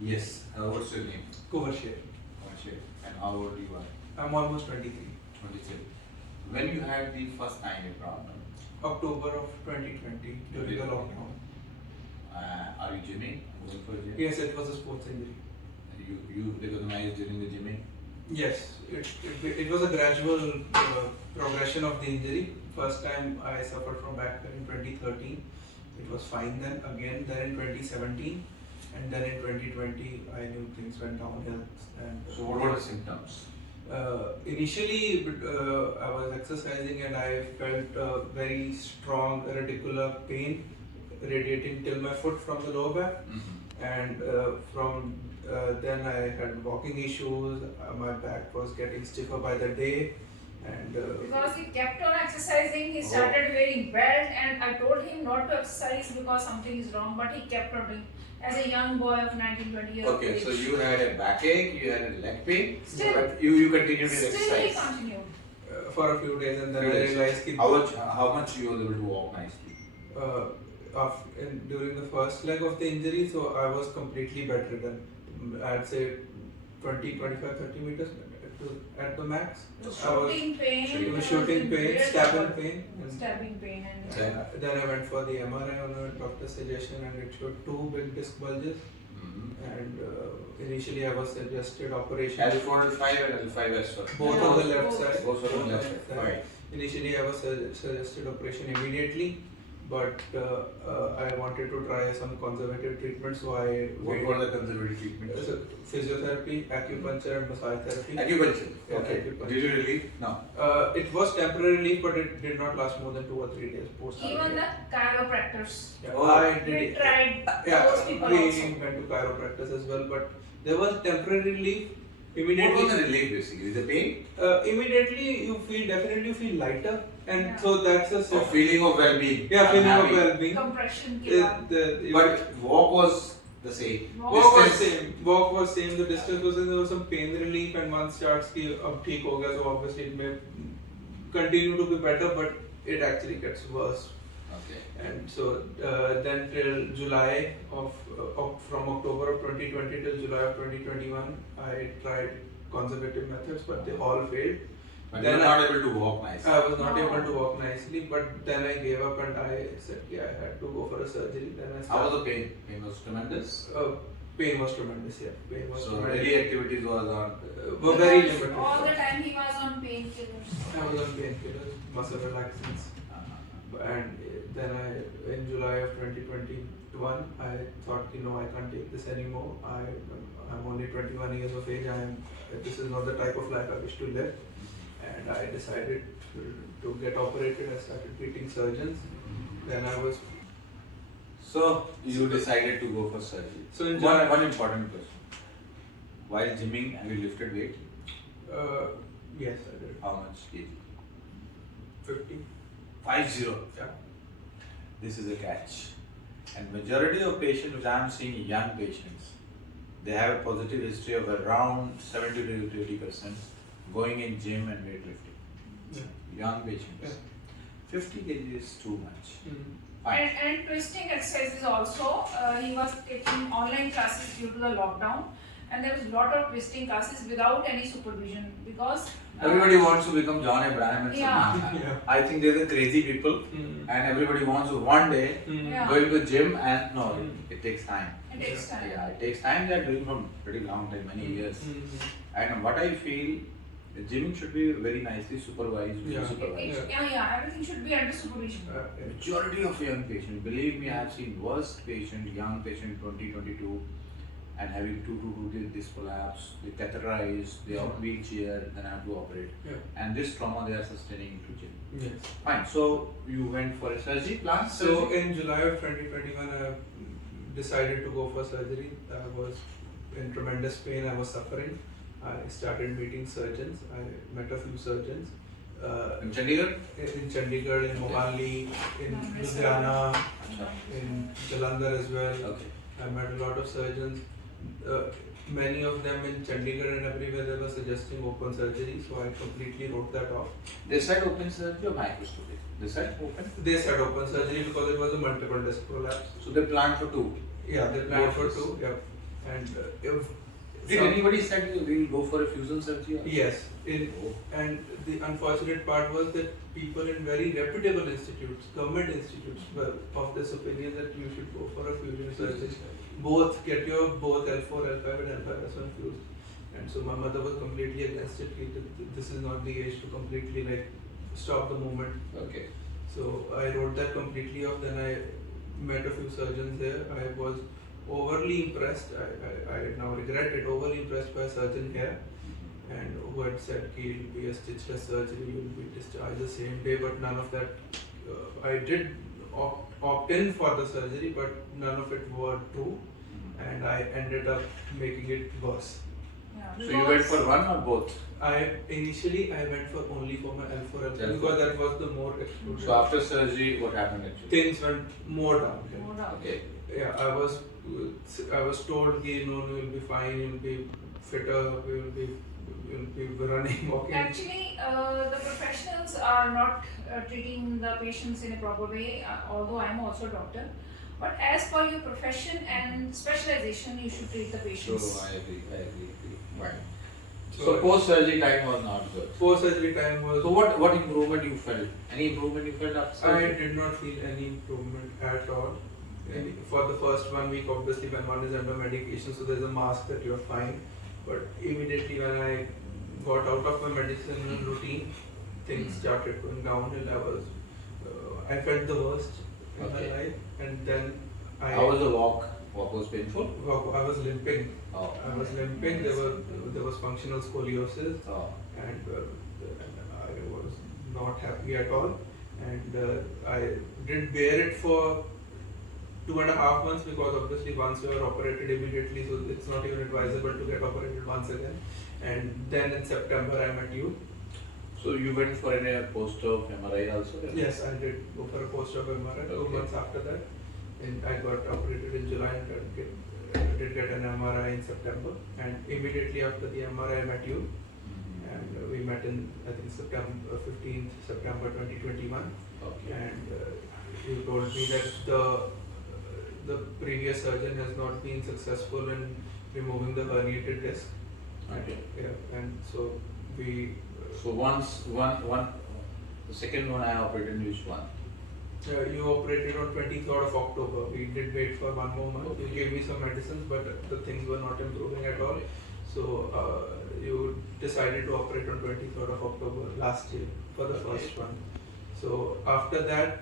Yes. What's your name? Kuvarshir. And how old you are? I'm almost 23. 23. When you had the first tiny problem? October of 2020 during the lockdown. Are you gymming? Going for gym? Yes, it was a sports injury. You recognized during the gymming? Yes, it was a gradual progression of the injury. First time I suffered from back pain in 2013. It was fine then. Again, then in 2017, and then in 2020, I knew things went downhill. And so, what were the symptoms? Initially, I was exercising and I felt very strong radicular pain radiating till my foot from the lower back, and from then I had walking issues. My back was getting stiffer by the day, and because he kept on exercising, he started wearing belt, and I told him not to exercise because something is wrong, but he kept on doing. As a young boy of 19, 20 years old. Okay, so you had a backache, you had a leg pain, still, but you continued with still exercise. Still he continued. For a few days, and then I realized how much you were able to walk nicely? During the first leg of the injury, so I was completely bedridden. I'd say 20, 25, 30 meters at the max. Shooting pain, stabbing pain. Stabbing pain. And then I went for the MRI on a doctor's suggestion, and it showed 2 big disc bulges. And initially I was suggested operation. L4L5 and L5S1. Both on the left side. Both on the left side. Right. Initially I was suggested operation immediately, but I wanted to try some conservative treatment, so I What were the conservative treatments? Physiotherapy, acupuncture and massage therapy. Acupuncture? Okay. Acupuncture. Did you relieve? No. It was temporary relief, but it did not last more than 2 or 3 days post. even the chiropractors. Yeah, I We tried those people we also. went to chiropractors as well, but there was temporary relief. Immediately, What was the relief basically? The pain? Immediately you feel lighter, and so that's a A feeling of well-being. Yeah, feeling happy. of well-being. Compression. But walk was the same. Walk was same. The distance was same. There was some pain relief, and once starts ki ab theek ho gaya, so obviously it may continue to be better, but it actually gets worse. Okay. And so then till July from October of 2020 till July of 2021, I tried conservative methods, but they all failed. But you were not able to walk nicely. I was not able to walk nicely, but then I gave up and I said, I had to go for a surgery. Then I How was the pain? Pain was tremendous? Pain was tremendous, yeah. Pain was so tremendous. daily activities was on? Were very limited. All the time he was on painkillers. I was on painkillers, muscle relaxants. And then in July of 2021, I thought, I can't take this anymore. I'm only 21 years of age. This is not the type of life I wish to live. And I decided to get operated. I started treating surgeons. Then I was. So you decided to go for surgery. So in one important question. While gymming, have you lifted weight? Yes, I did. How much kg? 50. 50. Yeah. This is a catch. And majority of patients, which I am seeing young patients, they have a positive history of around 70 to 80% going in gym and weightlifting. Yeah. Young patients. Yeah. 50 kg is too much. Fine. And twisting exercises also. He was taking online classes due to the lockdown, and there was a lot of twisting classes without any supervision because Everybody wants to become John Abraham and Yeah. Yeah. I think they're the crazy people and everybody wants to one day Yeah. go into gym and no, it takes time. it takes time. Yeah, it takes time. They are doing from pretty long time, many years. And what I feel, the gymming should be very nicely supervised. Yeah. Supervised. Everything should be under supervision. Majority of young patients, believe me, I have seen worst patient, young patient, 2022, and having two disc collapse, they catheterized, they are on wheelchair, then have to operate. Yeah. And this trauma they are sustaining into gym. Yes. Fine. So you went for a surgery plan? So in July of 2021, I decided to go for surgery. I was in tremendous pain. I was suffering. I started meeting surgeons. I met a few surgeons. In Chandigarh? In Chandigarh, in Mohali, in Ludhiana, in Jalandhar as well. Okay. I met a lot of surgeons. Many of them in Chandigarh and everywhere they were suggesting open surgery, so I completely wrote that off. They said open surgery or microscopy? They said open? They said open surgery because it was a multiple disc prolapse. So they planned for 2? Yeah, they planned for 2. Yeah. And if Did anybody said you will go for a fusion surgery? yes, and the unfortunate part was that people in very reputable institutes, government institutes, were of this opinion that you should go for a fusion surgery. Both get your both L4, L5 and L5S1 fused. And so my mother was completely against it. This is not the age to completely like stop the movement. Okay. So I wrote that completely off. Then I met a few surgeons here. I was overly impressed. I now regret it. Overly impressed by a surgeon here, and who had said he will be a stitchless surgery. You will be discharged the same day. But none of that. I did opt in for the surgery, but none of it were true, and I ended up making it worse. Yeah, So you went for one or both? Initially I went for only for my L4L5 because that was the more excluded. So after surgery, what happened actually? Things went more downhill. More down. Okay. Yeah, I was told that you'll be fine, you'll be fitter, you'll be running, walking. Actually, the professionals are not treating the patients in a proper way, although I am also a doctor. But as per your profession and specialization, you should treat the patients. So I agree. Right. So So post-surgery time was not good. Post-surgery time was. So what improvement you felt? Any improvement you felt after I surgery? did not feel any improvement at all. For the first 1 week, obviously, when one is under medication, so there's a mask that you're fine. But immediately when I got out of my medicine routine, things started going downhill. I felt the worst in my life, and then How was the walk? Walk was painful? I was limping. Oh. I was limping. There was functional scoliosis, Oh. and I was not happy at all. And I did bear it for 2.5 months because obviously once you are operated immediately, so it's not even advisable to get operated once again. And then in September I met you. So you went for a post-op MRI also? Yes, I did go for a post-op MRI 2 months after that. And I got operated in July and did get an MRI in September. And immediately after the MRI I met you. And we met in, I think, September 15th, September 2021. Okay. And you told me that the previous surgeon has not been successful in removing the herniated disc. Okay. Yeah, and so we. So the second one I operated which one? You operated on 23rd of October. We did wait for 1 more month. You gave me some medicines, but the things were not improving at all. So you decided to operate on 23rd of October last year for the first one. So after that,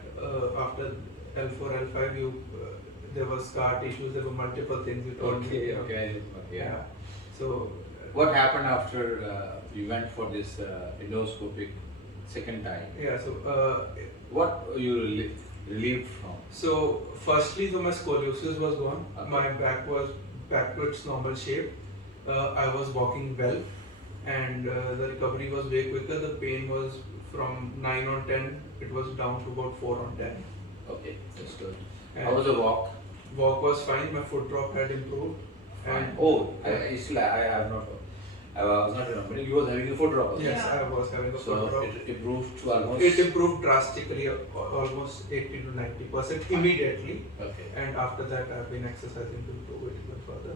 after L4, L5, there was scar tissues. There were multiple things you told me. Okay. Yeah. So What happened after you went for this endoscopic second time? yeah. So What you relieved from? so firstly, so my scoliosis was gone. Okay. My back was back to its normal shape. I was walking well, and the recovery was way quicker. The pain was from 9 on 10. It was down to about 4 on 10. Okay, that's good. And How was the walk? walk was fine. My foot drop had improved. And I have not. I was not remembering. You was having a foot drop. Also. yes, Yeah. I was having a foot So drop. it improved to almost. It improved drastically, almost 80 to 90% immediately. Okay. And after that, I've been exercising to improve it even further.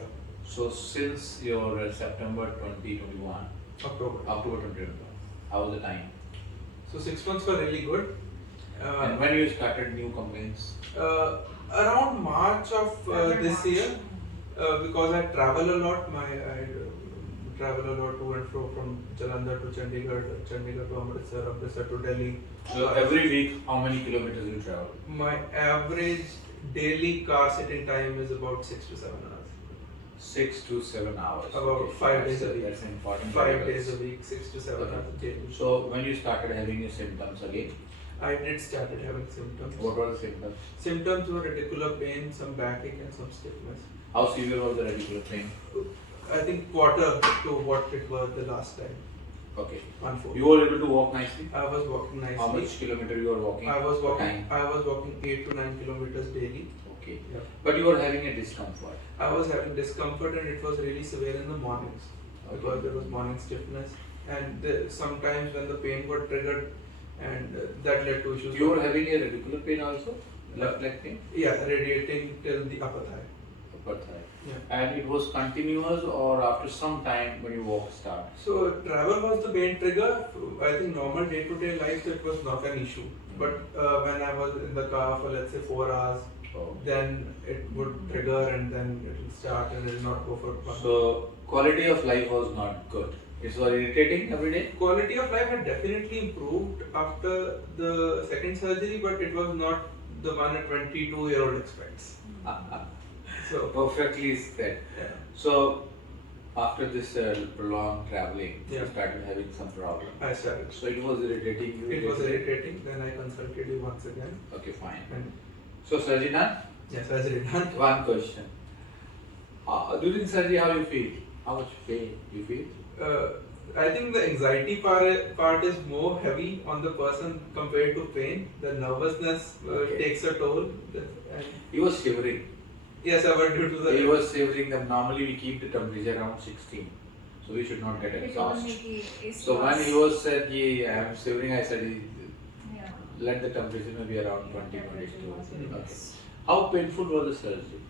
Yeah. So since your September 2021, October. October 2021, how was the time? So 6 months were really good. And when you started new complaints? Around March of this year, because I travel a lot. I travel a lot to and fro from Jalandhar to Chandigarh, Chandigarh to Amritsar to Delhi. So every week, how many kilometers you travel? My average daily car sitting time is about 6 to 7 hours. 6 to 7 hours. About Okay. 5 days a week. That's important. 5 days a week, 6 to 7 Okay. hours daily. So when you started having your symptoms again, I did started having symptoms. what were the symptoms? Symptoms were radicular pain, some backache, and some stiffness. How severe was the radicular pain? I think quarter to what it was the last time. Okay. 1/4. You were able to walk nicely? I was walking nicely. How much kilometer you were walking? I was walking. Time? I was walking 8 to 9 kilometers daily. Okay. Yeah. But you were having a discomfort. I was having discomfort, and it was really severe in the mornings because there was morning stiffness, and sometimes when the pain got triggered, and that led to issues. You were having a radicular pain also? Left leg pain? Yeah, radiating till the upper thigh. birthright. Yeah. And it was continuous, or after some time when you walk start? So travel was the main trigger. I think normal day-to-day life it was not an issue. But when I was in the car for let's say 4 hours, then it would trigger and then it will start and it will not go for 1 hour. So quality of life was not good. It was irritating every day. Quality of life had definitely improved after the second surgery, but it was not the one a 22-year-old expects. So Perfectly said. yeah. So after this prolonged traveling, Yeah. you started having some problem. I started. So it was irritating you. It was irritating. Then I consulted you once again. Okay, fine. And So surgery done? yes, surgery done. One question. During surgery, how you feel? How much pain you feel? I think the anxiety part is more heavy on the person compared to pain. The nervousness Okay. takes a toll. And He was shivering. yes, I was due to the. He was shivering. That normally we keep the temperature around 16, so we should not get exhausted. So when he was said, I am shivering, I said, Yeah. let the temperature maybe around 20, 22. Mm. Okay. How painful was the surgery?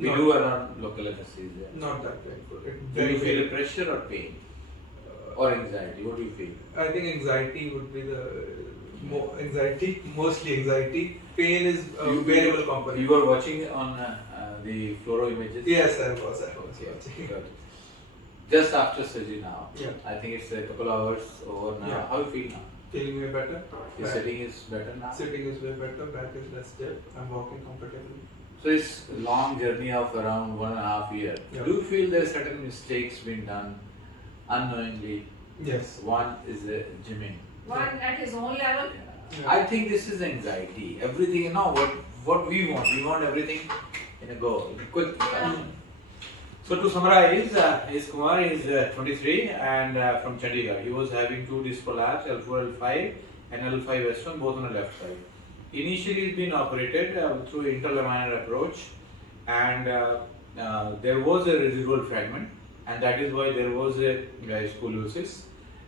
We Not- do around local anesthesia. Not that painful. Do you feel a pressure or pain or anxiety? What do you feel? I think anxiety would be the mostly anxiety. Pain is a variable component. You were watching on the fluoro images? Yes, I was. Okay, watching. good. Just after surgery now. Yeah. I think it's a couple hours over now. Yeah. How you feel now? Feeling way better. Your Back- sitting is better now? Sitting is way better. Back is less stiff. I'm walking comfortably. So it's a long journey of around 1.5 years. Yeah. Do you feel there are certain mistakes being done unknowingly? Yes. One is gymming. One at his own level. I think this is anxiety. Everything, what we want everything in a go, in a quick fashion. So to summarize, Kumar is 23 and from Chandigarh. He was having 2 disc prolapse, L4L5 and L5S1, both on the left side. Initially, he's been operated through interlaminar approach, and there was a residual fragment, and that is why there was a scoliosis,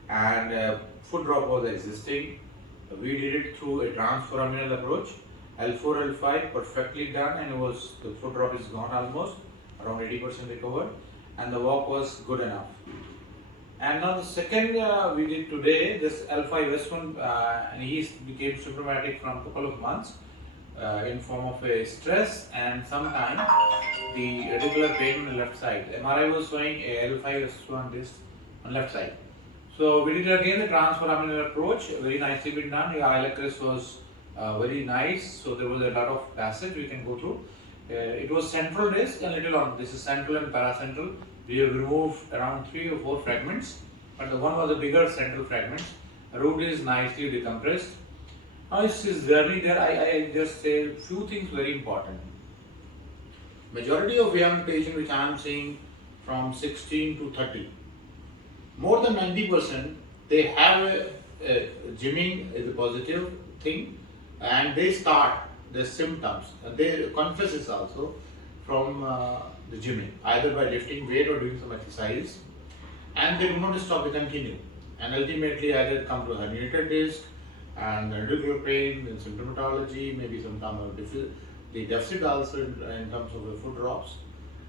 and foot drop was existing. We did it through a transforaminal approach. L4L5 perfectly done, and the foot drop is gone almost, around 80% recovered, and the walk was good enough. And now the second we did today, this L5S1, and he became symptomatic from a couple of months in form of a stress and sometimes the radicular pain on the left side. MRI was showing a L5S1 disc on left side. So we did again the transforaminal approach, very nicely been done. The ILCS was very nice, so there was a lot of passage we can go through. It was central disc and little on. This is central and paracentral. We have removed around 3 or 4 fragments, but the one was a bigger central fragment. The root is nicely decompressed. Now it's his journey there. I just say a few things very important. Majority of young patients which I am seeing from 16 to 30, more than 90%, they have a gymming is a positive thing, and they start the symptoms. They confess it also from the gymming, either by lifting weight or doing some exercise, and they do not stop, they continue, and ultimately either come to herniated disc and radicular pain, and symptomatology, maybe some time of the deficit also in terms of the foot drops.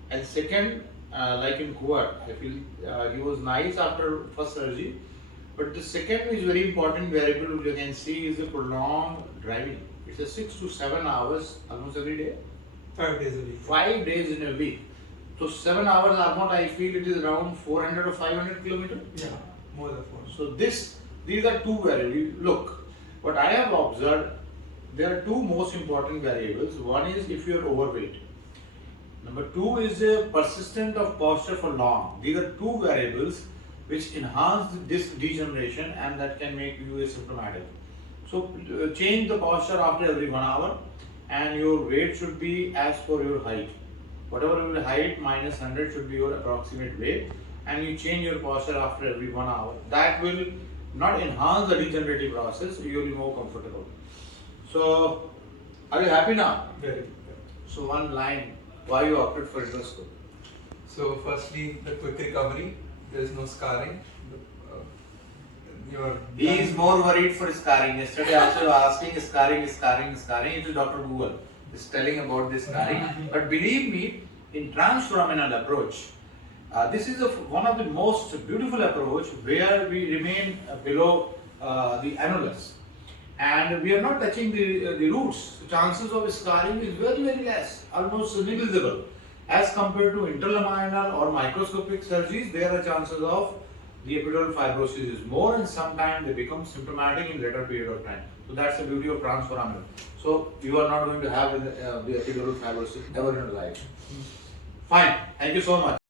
And second, like in Kuwait, I feel he was nice after first surgery, but the second is very important variable you can see is the prolonged driving. It's a 6 to 7 hours almost every day. 5 days a week. 5 days in a week. So 7 hours almost I feel it is around 400 or 500 kilometers. Yeah, more than 4. So these are 2 variables. Look, what I have observed, there are 2 most important variables. One is if you are overweight. Number 2 is a persistent of posture for long. These are 2 variables which enhance the disc degeneration and that can make you asymptomatic. So change the posture after every 1 hour, and your weight should be as per your height. Whatever your height minus 100 should be your approximate weight, and you change your posture after every 1 hour. That will not enhance the degenerative process, you will be more comfortable. So, are you happy now? Very good. So one line, why you opted for endoscope? So, firstly, the quick recovery. There is no scarring. He is more worried for scarring. Yesterday also asking scarring. It is Dr. Google. is telling about this scarring. But believe me, in transforaminal approach, this is one of the most beautiful approach where we remain below the annulus. And we are not touching the roots. The chances of scarring is very, very less, almost negligible. As compared to interlaminar or microscopic surgeries, there are chances of the epidural fibrosis is more, and sometimes they become symptomatic in later period of time. So that's the beauty of transforaminal. So you are not going to have the epidural fibrosis ever in your life. Fine. Thank you so much.